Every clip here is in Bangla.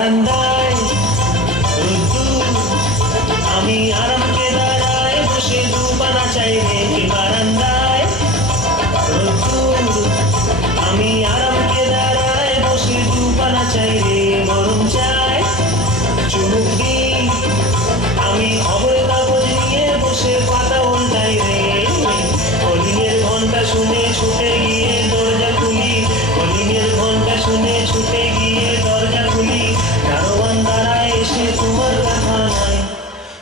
বারান্দায় রোদ্দুর, আমি আরামকে দাঁড়ায় বসে দুপানা চাই রে বারান্দায় রোদ্দুর, আমি আরামকে দাঁড়ায় বসে দুপানা চাই রে গরম চাই চুমুক দিই, আমি খবরের কাগজ নিয়ে বসে পাতা উল্টাই রে কলিংয়ের ঘন্টা শুনে ছুটে গিয়ে দরজা খুলি, কলিংয়ের ঘন্টা শুনে ছুটে গিয়ে দরজা খুলি, দারোয়ান দাঁড়ায় এসে তোমার দেখা নাই,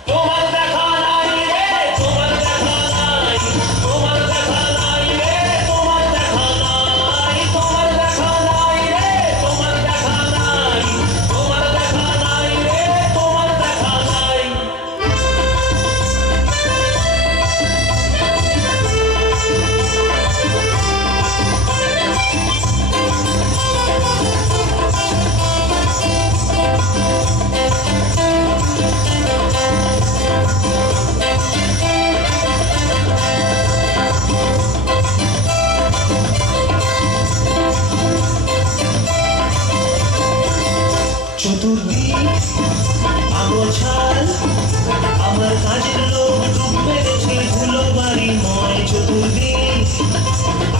তোমার দেখা নাই রে, তোমার দেখা নাই, তোমার দেখা নাই রে, তোমার দেখা নাই, তোমার দেখা নাই রে, তোমার দেখা নাই, তোমার দেখা নাই রে, তোমার দেখা নাই। চতুর্দিক আগোছাল, আমার কাজের লোক ডুব মেরেছে ধুলো বাড়ি ময়, চতুর্দিক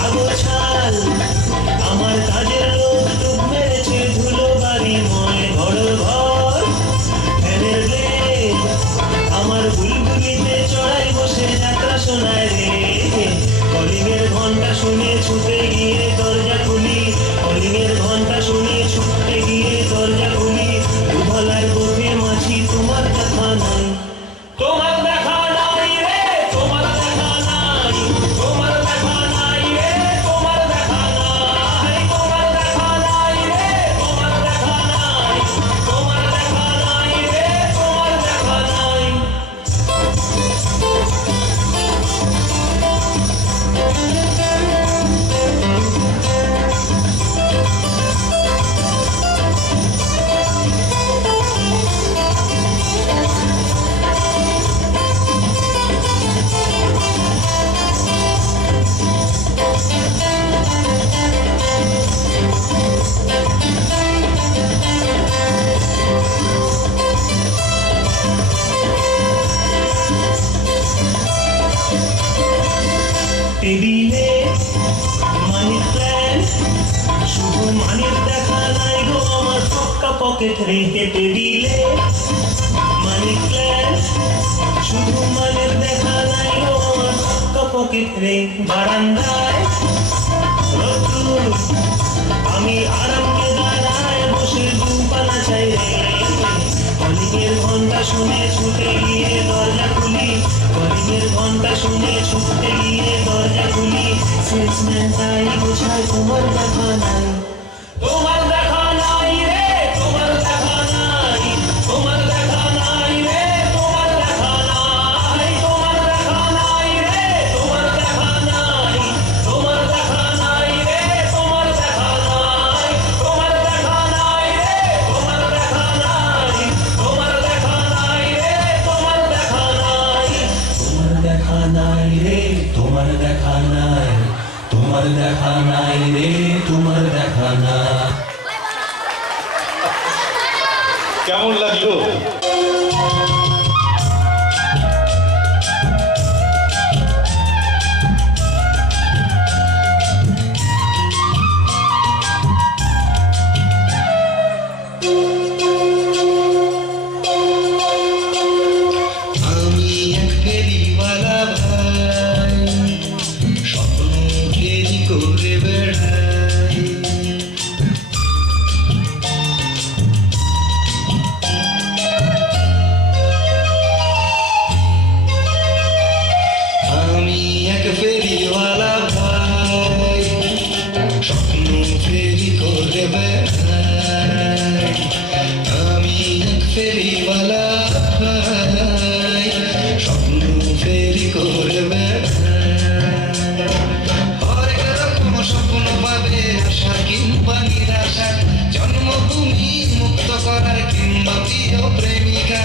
আগোছাল, আমার কাজের লোক ডুব মেরেছে ধুলো বাড়ি ময়, ঘরের ঘর ফ্যানের ব্লেড, আমার বুলবুলিতে চড়াই বসে যাত্রা শোনায় রে কলিংয়ের ঘন্টা শুনে ছুটে গিয়ে দরজা খুলি, কলিংয়ের ঘন্টা শুনে ছুটে গিয়ে দরজা খুলি, দুধলার গোফে মাছি তোমার দেখা নাই, তোমার দেখা নাই রে, তোমার দেখা নাই, তোমার দেখা নাই রে, তোমার দেখা নাই, তোমার দেখা নাই রে, তোমার দেখা নাই, তোমার দেখা নাই রে, তোমার দেখা নাই। টেবিলে মানি প্ল্যান্ট, শুধু মানির দেখা নাই গো আমার পক্কা পকেট রেখে, টেবিলে মানি প্ল্যান্ট, শুধু মানির দেখা নাই গো আমার পক্কা পকেট রে বারান্দায় রোদ্দুর, আমি আরামকে দাঁড়ায় বসে দুপানা চাই রে কলিংয়ের ঘন্টা শুনে ছুটে গিয়ে দরজা খুলি, কলিংয়ের ঘন্টা শুনে ছুটে গিয়ে দরজা খুলি, সেলসম্যান তাই বোঝায় তোমার দেখা নাই, তোমার দেখা নাই রে, তোমার দেখা নাই, তোমার দেখা নাই রে, তোমার দেখা নাই, তোমার দেখা নাই রে, তোমার দেখা নাই, তোমার দেখা নাই রে, তোমার দেখা নাই, তোমার দেখা নাই রে, তোমার দেখা নাই, তোমার দেখা নাই রে, তোমার দেখা নাই, তোমার দেখা নাই রে, তোমার দেখা নাই, তোমার দেখা নাই রে, তোমার দেখা নাই। কেমন লাগলো? আমি এক ফেরিওয়ালা ভাই, স্বপ্ন ফেরি করে বেড়াই, আমি এক ফেরিওয়ালা ভাই, স্বপ্ন ফেরি করে বেড়াই, আমি এক ফেরিওয়ালা ভাই, স্বপ্ন ফেরি করে বেড়াই, হরেক রকম স্বপ্ন পাবে আশা কিংবা নিরাশা, জন্মভূমি মুক্ত করার কিংবা প্রিয় প্রেমিকা,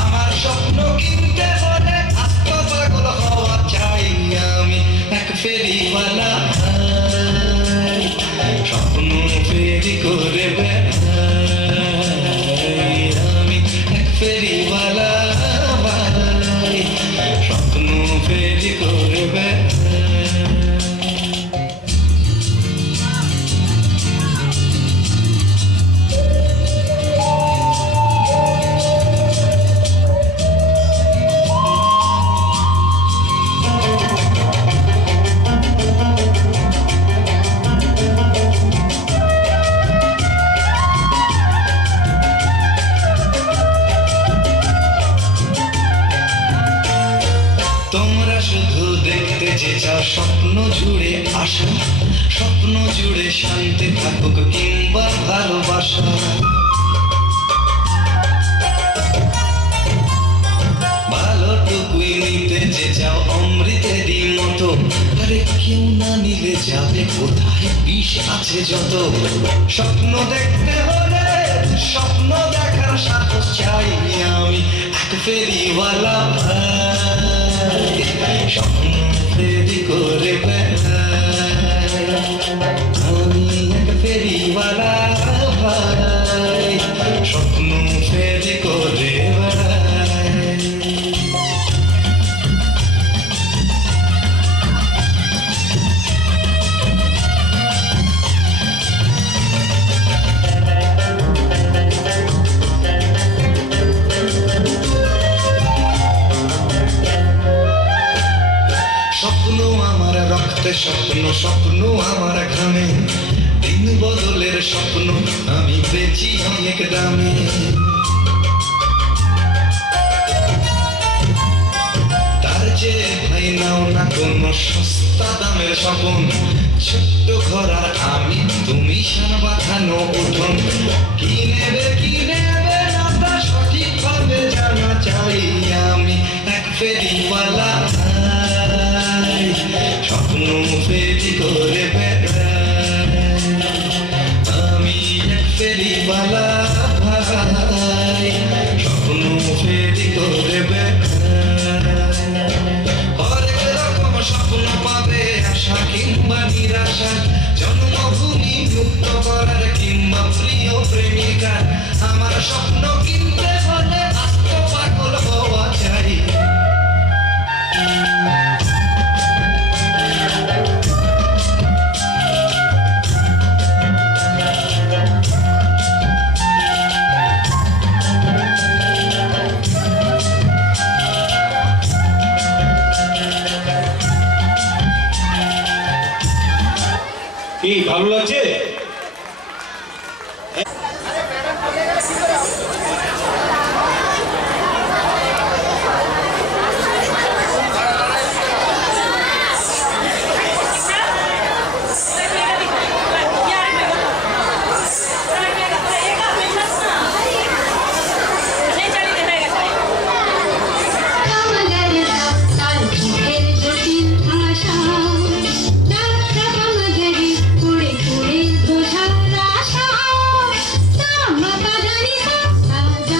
আমার স্বপ্ন কিনতে হলে আস্ত পাগল হওয়া চাই, আমি এক ফেরিওয়ালা ভাই, স্বপ্ন ফেরি করে স্বপ্ন জুড়ে শান্তি থাকুক কিংবা ভালোবাসা, ভালোটুকুই নিতে যে চাও অমৃতেরই মতো, আরে কেউ না নিলে যাবে কোথায়, বিষ আছে যত। স্বপ্ন দেখতে হলে স্বপ্ন দেখার সাহস চাই, আমি এক ফেরিওয়ালা ভাই, স্বপ্ন ফেরি করে বেড়াই, আমি এক ফেরিওয়ালা ভাই, স্বপ্ন ফেরি করে বেড়াই। স্বপ্ন আমার রক্তে, স্বপ্ন স্বপ্ন আমার ঘামে, দিন বদলের স্বপ্ন আমি বেচি অনেক দামে। তার যে ভাই নাও না কোনো সস্তা দামের স্বপন, ছোট্ট ঘর আর আমি তুমি সার বাঁধানো উঠোন, কি নেবে না তা সঠিকভাবে জানা চাই, আমি এক ফেরিওয়ালা ভাই, স্বপ্ন ফেরি করে বেড়াই, আমি এক ফেরিওয়ালা ভাই, স্বপ্ন ফেরি করে বেড়াই। হরেক রকম স্বপ্ন পাবে, আশা কিংবা নিরাশা, জন্মভূমি মুক্ত করার কিংবা প্রিয় প্রেমিকা, আমার স্বপ্ন কিনতে হলে আস্ত পাগল হওয়া চাই। কি ভালো লাগছে? Sa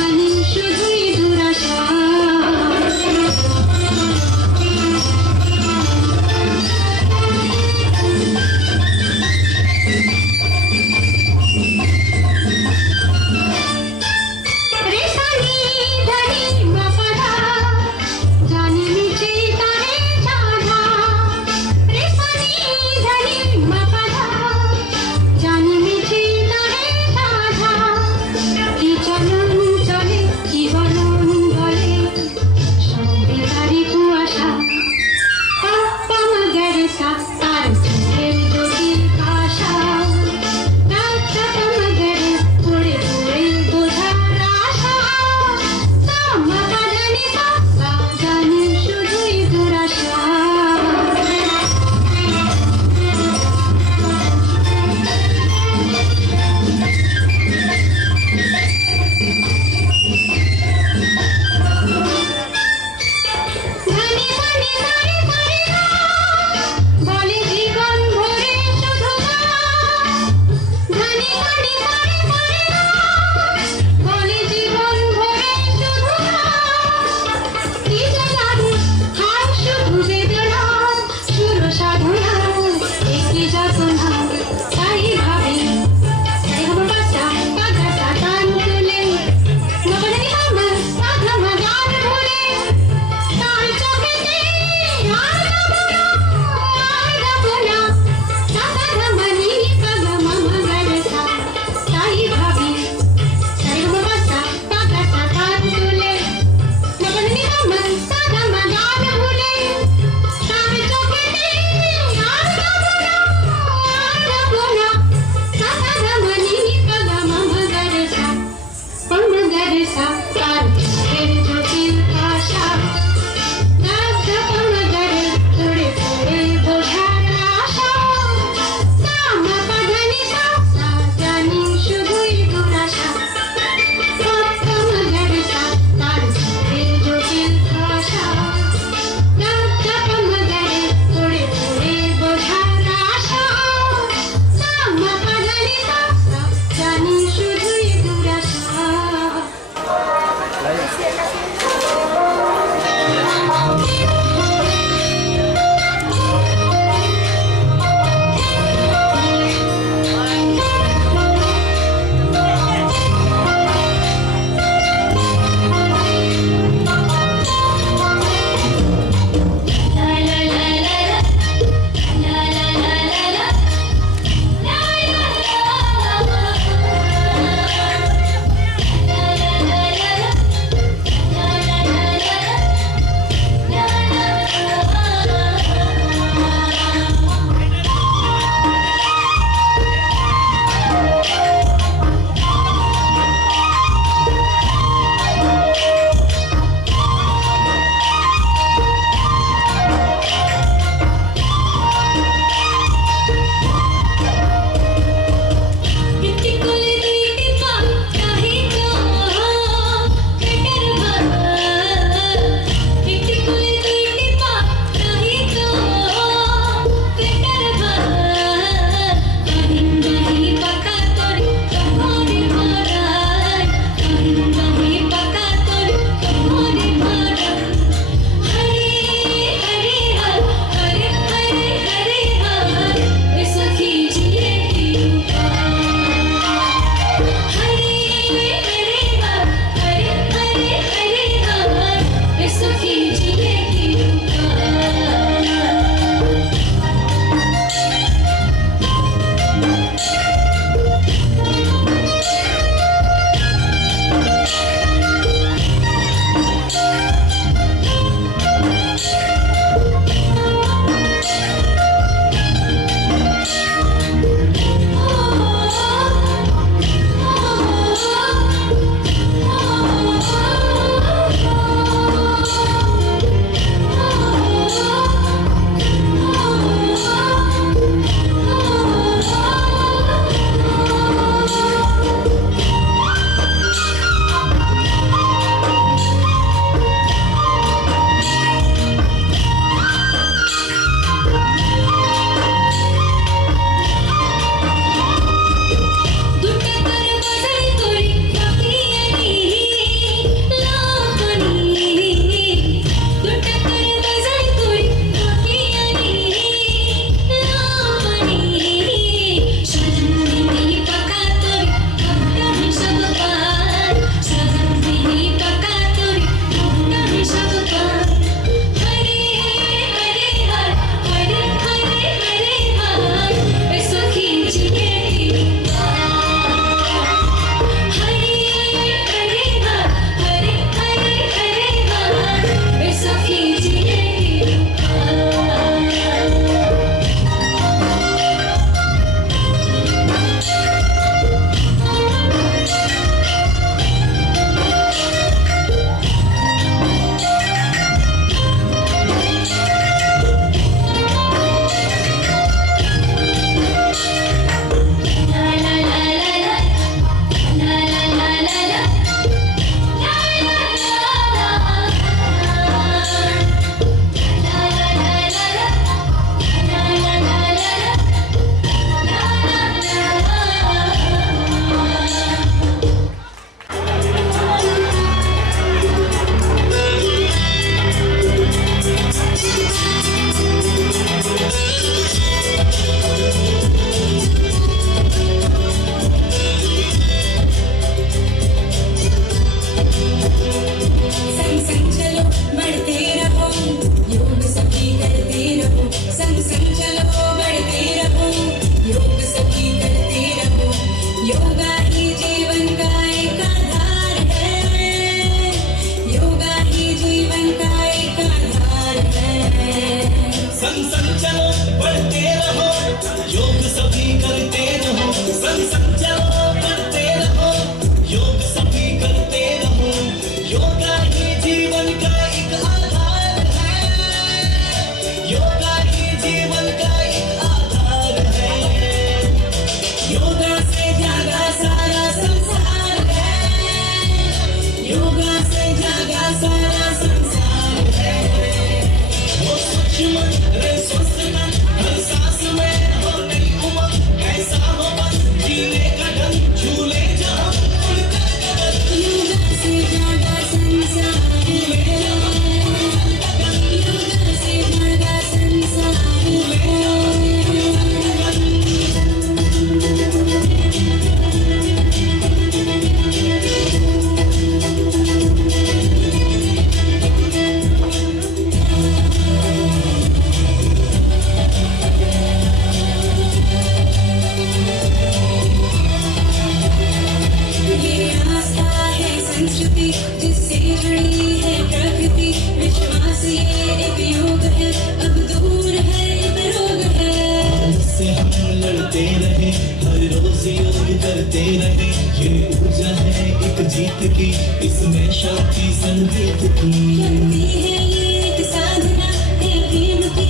करते रहे, हर रोज योग करते रहे। ये ऊर्जा है एक जीत की, इसमें शक्ति संगीत की। करती है ये एक साधना, है प्रेम की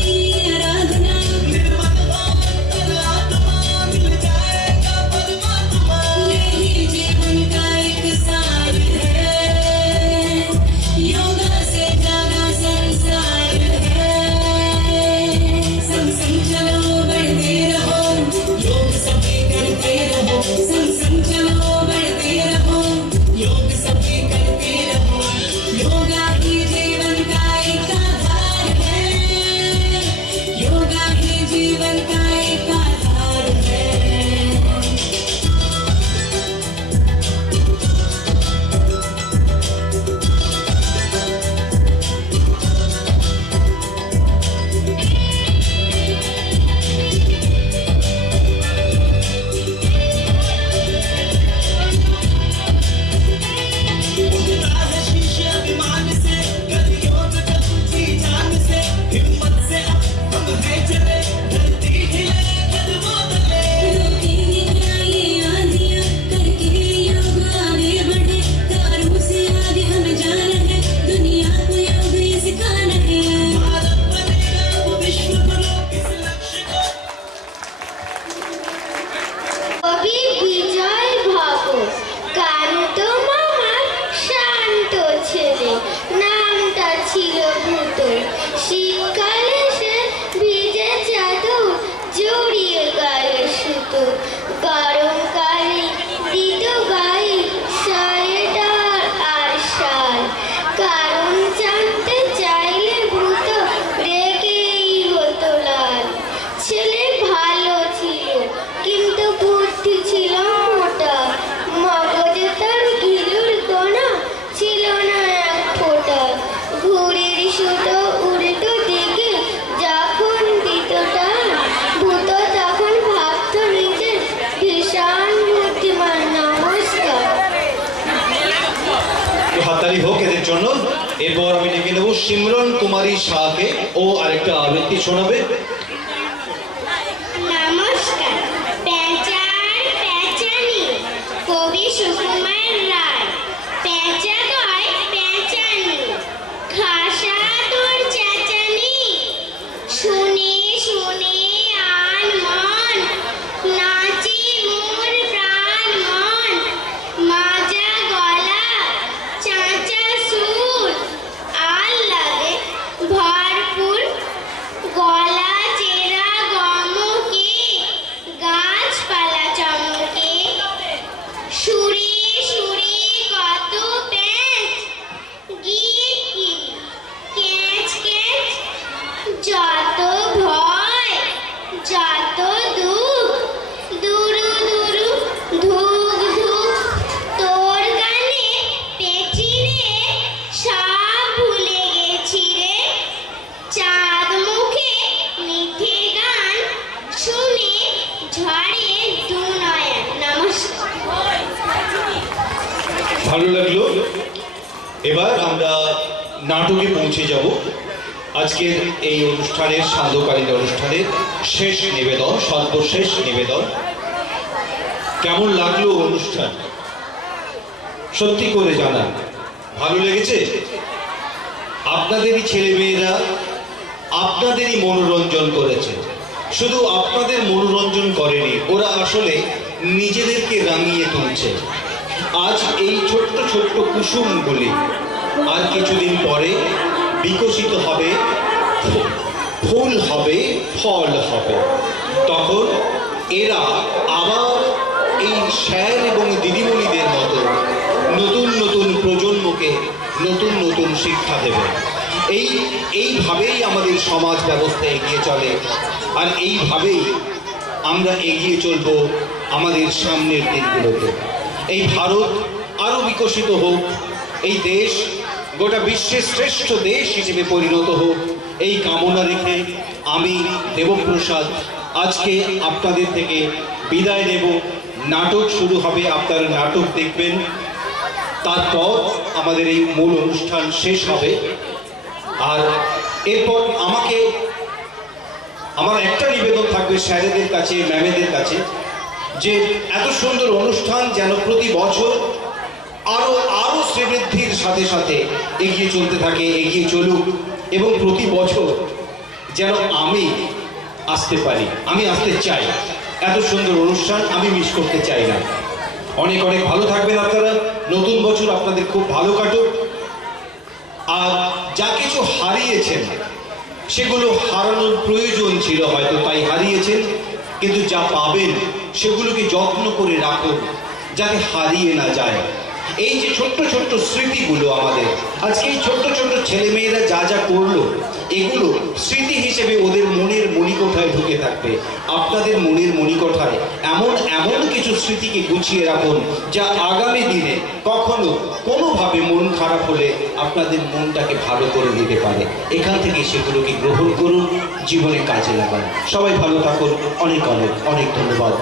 आराधना। निर्मल आत्मा मिल जाएगा परमात्मा। यही जीवन का एक सार है, योगा से जागा संसार है। संग संग चलो बढ़ते रहो, योग सभी करते रहो, संग संग चलो बढ़ते रहो। योग सभी करते रहो। योगा ही जीवन का एक आधार है, योगा ही जीवन का एक आधार है। उठता है शीश अभिमान से, कर योग जब जी जान से। हिम्मत से अब हम है चले, धरती हिले कदमों तले। रोकेंगे क्या ये आंधियाँ, करके योग आगे बढ़े। तारों से आगे हमें जाना है, दुनिया को योग ये सिखाना है। भारत बनेगा वो विश्व गुरु, इस लक्ष्य को কবি বিজয় ভাগর। কান্ত মামার শান্ত ছেলে, নামটা ছিল ভূতল। শীতকালে সে ভিজে চাদর, জড়িয়ে গায়ে সুতো। গরমকালে দিত গায়ে সোয়েটার আর শাল। কারণ জানতে চাইলে ভূত রেগেই হতো লাল। ছেলে ভালো ছিল, কিন্তু বুদ্ধি ছিল মোটা। মগজে তার ঘিলুর কোনা ছিল না এক ফোঁটা। ঘুড়ির সুতো উল্টো দিকে যখন দিত টান, ভূত তখন ভাবত নিজের ভীষণ বুদ্ধিমান। নমস্কার। তো হাততালি হোক এদের জন্য। এরপর আমি ডেকে নেব সিমরন কুমারী শাহকে, ও আরেকটা আবৃত্তি শোনাবে। নমস্কার। প্যাঁচার প্যাঁচানি, কবি সুকুমার রায়। প্যাঁচা কয় প্যাঁচানি, খাসা তোর চেঁচানি। শুনে শুনে আন মন, নাচে মোর প্রাণ মন। মাজা গলা, চাঁচা সুর, আর লাগে ভরপুর। গলা চেরা গমকে, গাছপালা চমকে। সুরে সুরে কত প্যাঁচ, গিয়ে কি ক্যাঁচ ক্যাঁচ। যত ভয় যত দুঃখ, দুরু দুরু ধুক ধুক। তোর গানে পেচিরে সব ভুলে গেছি রে। চাঁদ মুখে মিঠে গান শুনে ঝরে দু নয়ন। নমস্কার। ভালো লাগলো। এবার আমরা নাটকে পৌঁছে যাব। আজকের এই অনুষ্ঠানের, সান্ধ্যকালীন অনুষ্ঠানের শেষ নিবেদন, সর্বশেষ নিবেদন। কেমন লাগলো অনুষ্ঠান? সত্যি করে জানান, ভালো লেগেছে? আপনাদেরই ছেলে মেয়েরা আপনাদেরই মনোরঞ্জন করেছে। শুধু আপনাদের মনোরঞ্জন করেনি, ওরা আসলে নিজেদেরকে রাঙিয়ে তুলছে। আজ এই ছোট্ট ছোট্ট কুসুমগুলি আর কিছুদিন পরে বিকশিত হবে, ফুল হবে, ফল হবে। তখন এরা আবার এই স্যার এবং দিদিমণিদের মতো নতুন নতুন প্রজন্মকে নতুন নতুন শিক্ষা দেবে। এইভাবেই আমাদের সমাজ ব্যবস্থা এগিয়ে চলে, আর এইভাবেই আমরা এগিয়ে চলব আমাদের সামনের দিনগুলোতে। এই ভারত আরও বিকশিত হোক, এই দেশ গোটা বিশ্বের শ্রেষ্ঠ দেশ হিসেবে পরিণত হোক, এই কামনা রেখে আমি দেবপ্রসাদ আজকে আপনাদের থেকে বিদায় নেব। নাটক শুরু হবে, আপনারা নাটক দেখবেন, তারপর আমাদের এই মূল অনুষ্ঠান শেষ হবে। আর এরপর আমাকে আমার একটা নিবেদন থাকবে স্যারেদের কাছে, ম্যামেদের কাছে, যে এত সুন্দর অনুষ্ঠান যেন প্রতি বছর আরো আরো শ্রীবৃদ্ধির সাথে সাথে এগিয়ে চলতে থাকে, এগিয়ে চলুক, এবং প্রতি বছর যেন আমি আসতে পারি, আমি আসতে চাই। এত সুন্দর অনুষ্ঠান আমি মিস করতে চাই না। অনেক অনেক ভালো থাকবেন আপনারা। নতুন বছর আপনাদের খুব ভালো কাটুক। আর যা কিছু হারিয়েছেন সেগুলো হারানোর প্রয়োজন ছিল হয়তো, তাই হারিয়েছেন, কিন্তু যা পাবেন সেগুলোকে যত্ন করে রাখুন যাতে হারিয়ে না যায়। এই যে ছোট্ট ছোট্ট স্মৃতিগুলো আমাদের, আজকে এই ছোট্ট ছোট্ট ছেলেমেয়েরা যা যা করলো, এগুলো স্মৃতি হিসেবে ওদের মনের মণিকোঠায় ঢুকে থাকবে। আপনাদের মনের মণিকোঠায় এমন এমন কিছু স্মৃতিকে গুছিয়ে রাখুন যা আগামী দিনে কখনো কোনোভাবে মন খারাপ হলে আপনাদের মনটাকে ভালো করে দিতে পারে। এখান থেকে সেগুলোকে গ্রহণ করুন, জীবনে কাজে লাগান। সবাই ভালো থাকুন। অনেক অনেক অনেক ধন্যবাদ।